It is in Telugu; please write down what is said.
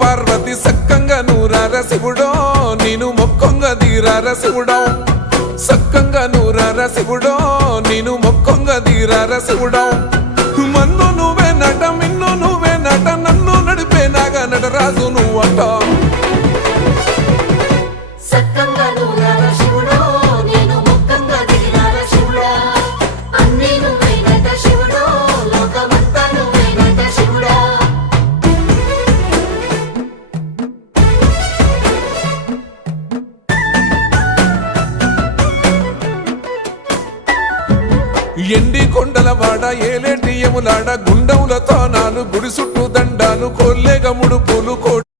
పార్వతి సక్కంగా నూరార శివుడో నేను మొక్కొంగ దీరార శివుడో సక్కంగా నూరార శివుడో నేను మొక్కొంగ దీరార శివుడో మన్ను నువ్వే నట మిన్ను నువ్వే నట నన్ను నడిపే నాగా నటరాజు నువ్వట ఎండి కొండలవాడ ఏలేటి యములాడ గుండములతో నాలు గుడి చుట్టూ దండాలు కొల్లేగ ముడుపులు